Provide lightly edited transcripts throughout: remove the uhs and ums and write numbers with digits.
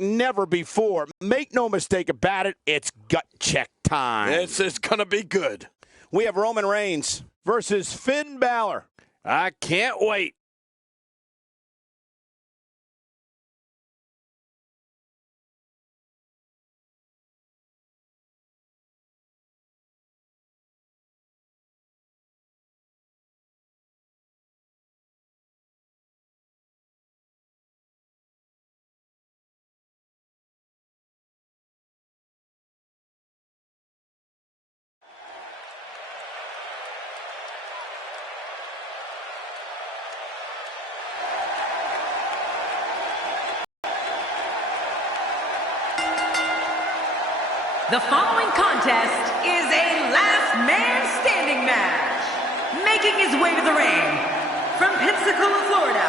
never before. Make no mistake about it, it's gut check time. It's going to be good. We have Roman Reigns versus Finn Balor. I can't wait. The following contest is a last man standing match. Making his way to the ring from Pensacola, Florida,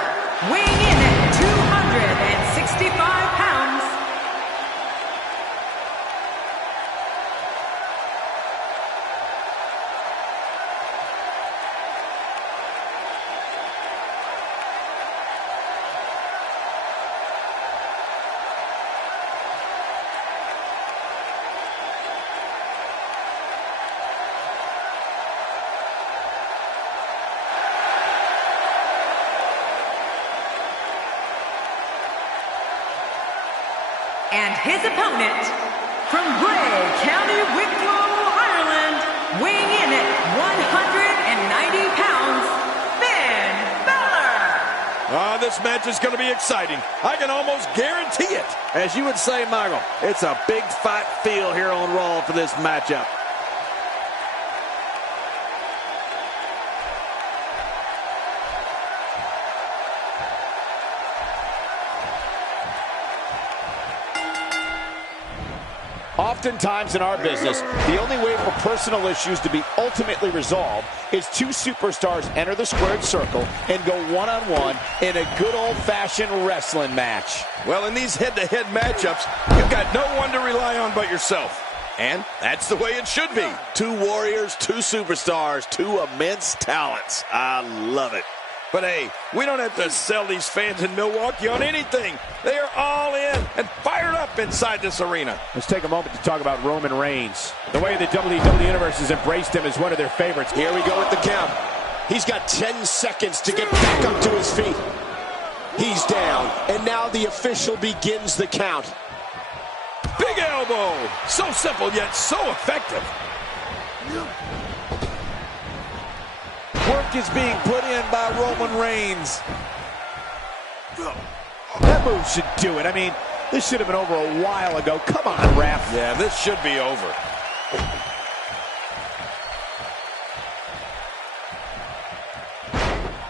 weighing in at 265 pounds, and his opponent from Bray County, Wicklow, Ireland, weighing in at 190 pounds, Finn Balor. This match is going to be exciting. I can almost guarantee it. As you would say, Michael, it's a big fight feel here on Raw for this matchup. Oftentimes in our business, the only way for personal issues to be ultimately resolved is two superstars enter the squared circle and go one-on-one in a good old-fashioned wrestling match. Well, in these head-to-head matchups, you've got no one to rely on but yourself. And that's the way it should be. Two warriors, two superstars, two immense talents. I love it. But hey, we don't have to sell these fans in Milwaukee on anything. They are all in and fired up inside this arena. Let's take a moment to talk about Roman Reigns. The way the WWE Universe has embraced him as one of their favorites. Here we go with the count. He's got 10 seconds to get back up to his feet. He's down, and now the official begins the count. Big elbow. So simple yet so effective. Work is being put in by Roman Reigns. That move should do it. I mean, this should have been over a while ago. Come on, ref. Yeah, this should be over.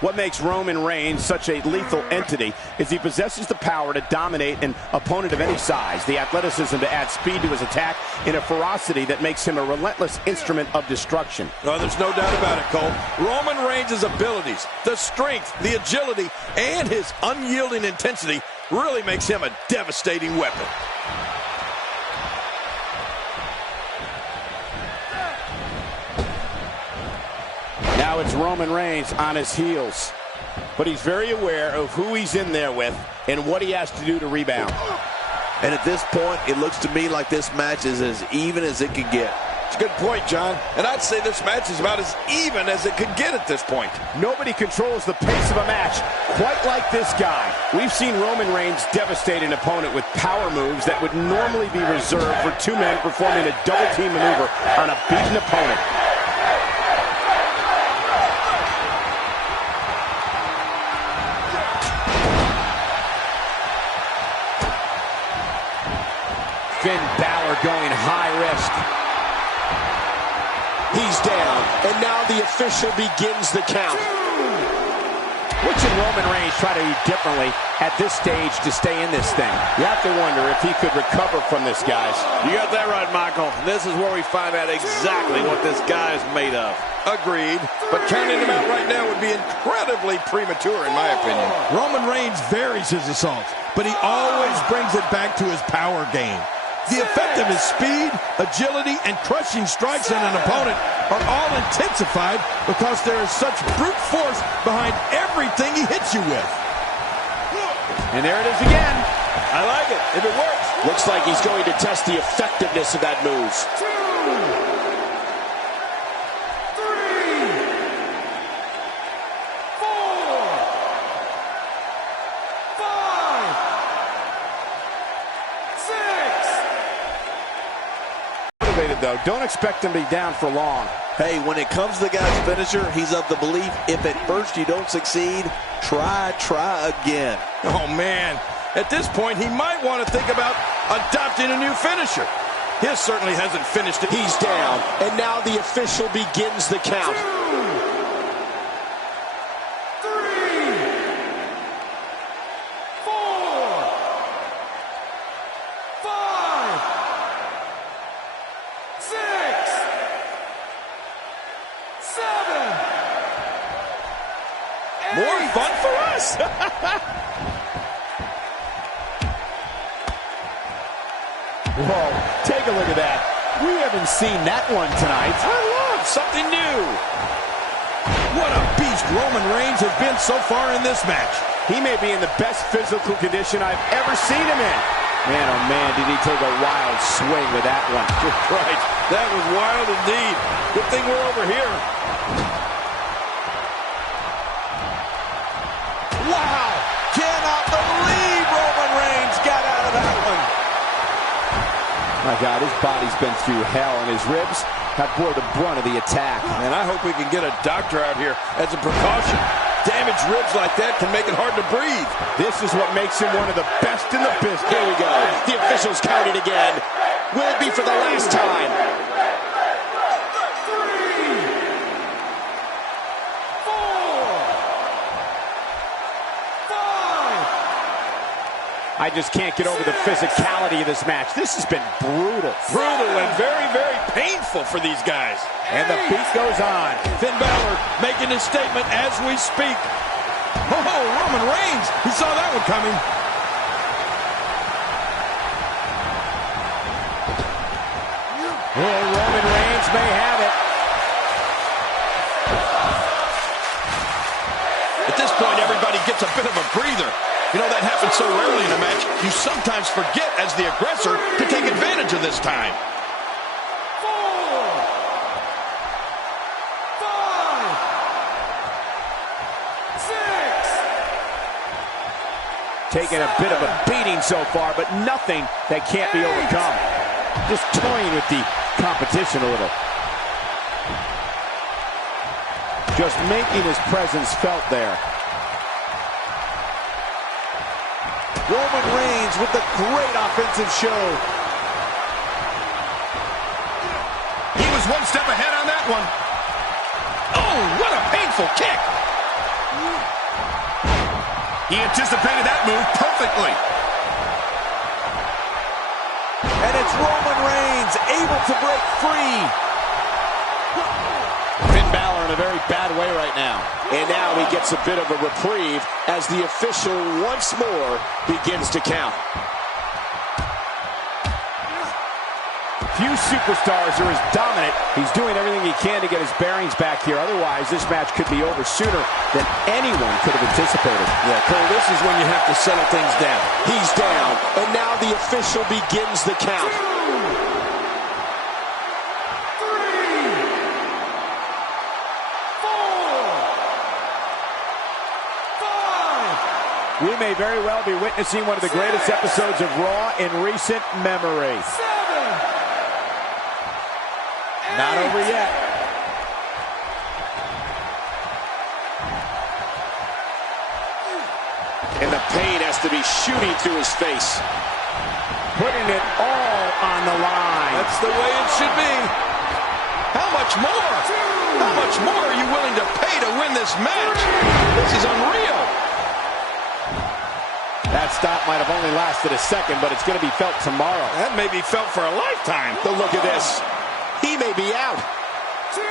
What makes Roman Reigns such a lethal entity is he possesses the power to dominate an opponent of any size, the athleticism to add speed to his attack, and a ferocity that makes him a relentless instrument of destruction. No, there's no doubt about it, Cole. Roman Reigns' abilities, the strength, the agility, and his unyielding intensity really makes him a devastating weapon. Now it's Roman Reigns on his heels, but he's very aware of who he's in there with and what he has to do to rebound. And at this point, it looks to me like this match is as even as it can get. It's a good point, John. And I'd say this match is about as even as it could get at this point. Nobody controls the pace of a match quite like this guy. We've seen Roman Reigns devastate an opponent with power moves that would normally be reserved for two men performing a double-team maneuver on a beaten opponent. Finn Balor going high risk. He's down, and now the official begins the count. What should Roman Reigns try to do differently at this stage to stay in this thing? You have to wonder if he could recover from this, guys. You got that right, Michael. This is where we find out exactly what this guy is made of. Agreed. But counting him out right now would be incredibly premature, in my opinion. Roman Reigns varies his assaults, but he always brings it back to his power game. The effect of his speed, agility, and crushing strikes on an opponent are all intensified because there is such brute force behind everything he hits you with. And there it is again. I like it, if it works. Looks like he's going to test the effectiveness of that move. 2, 3, 4, 5, 6. Motivated, though. Don't expect him to be down for long. Hey, when it comes to the guy's finisher, he's of the belief if at first you don't succeed, try again. Oh, man. At this point, he might want to think about adopting a new finisher. His certainly hasn't finished it. He's down, and now the official begins the count. 2, 3, 4, 5, 6, 7. More fun for us. Whoa, take a look at that. We haven't seen that one tonight. I love something new. What a beast Roman Reigns has been so far in this match. He may be in the best physical condition I've ever seen him in. Man, oh man, did he take a wild swing with that one. Right, that was wild indeed. Good thing we're over here. Wow! Cannot believe Roman Reigns got out of that one. My God, his body's been through hell, and his ribs have bore the brunt of the attack. And I hope we can get a doctor out here as a precaution. Damaged ribs like that can make it hard to breathe. This is what makes him one of the best in the business. Here we go. The official's counting again. Will it be for the last time? 3, 4, 5. I just can't get over the physicality of this match. This has been brutal. Brutal and very, very painful for these guys. And the beat goes on. Finn Balor making his statement as we speak. Oh, Roman Reigns. He saw that one coming. Oh, Roman Reigns may have it. At this point, everybody gets a bit of a breather. You know, that happens so rarely in a match, you sometimes forget as the aggressor to take advantage of this time. 4, 5, 6. Taking a bit of a beating so far, but nothing that can't be overcome. Just toying with the competition a little. Just making his presence felt there. Roman Reigns with the great offensive show. He was one step ahead on that one. Oh, what a painful kick. He anticipated that move perfectly. And it's Roman Reigns able to break free. Finn Balor in a very bad way right now. And now he gets a bit of a reprieve as the official once more begins to count. Few superstars are as dominant. He's doing everything he can to get his bearings back here. Otherwise, this match could be over sooner than anyone could have anticipated. Yeah, Cole, this is when you have to settle things down. He's down, and now the official begins the count. 3, 4, 5. We may very well be witnessing one of the greatest episodes of Raw in recent memory. 7. Not over yet. And the pain has to be shooting through his face. Putting it all on the line. That's the way it should be. How much more? How much more are you willing to pay to win this match? This is unreal. That stop might have only lasted a second, but it's going to be felt tomorrow. That may be felt for a lifetime. But look at this. He may be out. 2, 3,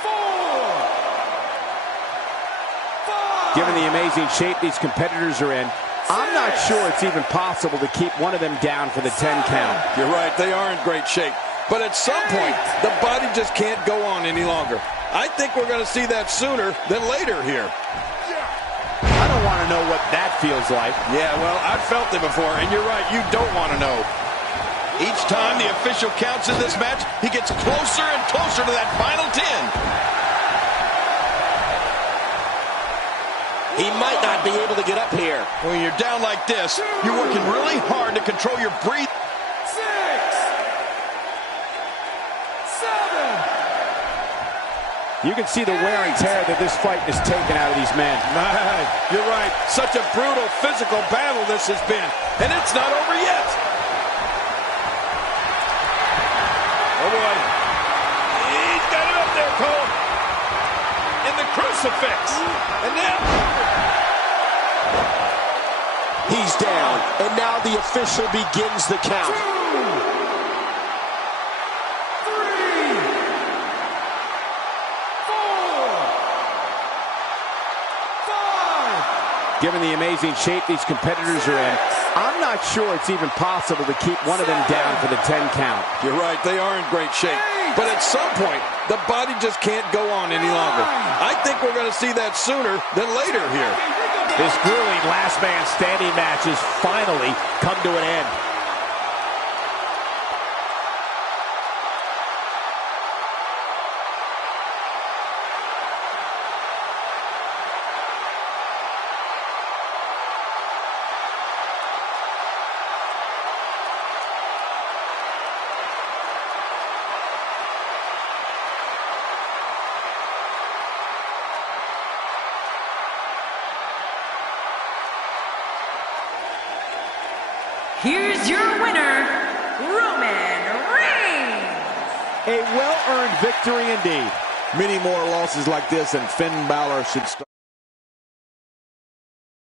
4, 5. Given the amazing shape these competitors are in, I'm not sure it's even possible to keep one of them down for the 10 count. You're right, they are in great shape. But at some point, the body just can't go on any longer. I think we're going to see that sooner than later here. I don't want to know what that feels like. Yeah, well, I've felt it before, and you're right, you don't want to know. Each time the official counts in this match, he gets closer and closer to that final 10. He might not be able to get up here. When you're down like this, you're working really hard to control your breathing. 6, 7. You can see the wear and tear that this fight has taken out of these men. You're right. Such a brutal physical battle this has been. And it's not over yet. Oh, boy. He's got it up there, Cole. In the crucifix. And now... He's down, and now the official begins the count. 2, 3, 4, 5. Given the amazing shape these competitors are in, I'm not sure it's even possible to keep one of them down for the 10 count. You're right, they are in great shape. But at some point, the body just can't go on any longer. I think we're going to see that sooner than later here. This grueling last man standing match has finally come to an end. Here's your winner, Roman Reigns. A well-earned victory indeed. Many more losses like this, and Finn Balor should start.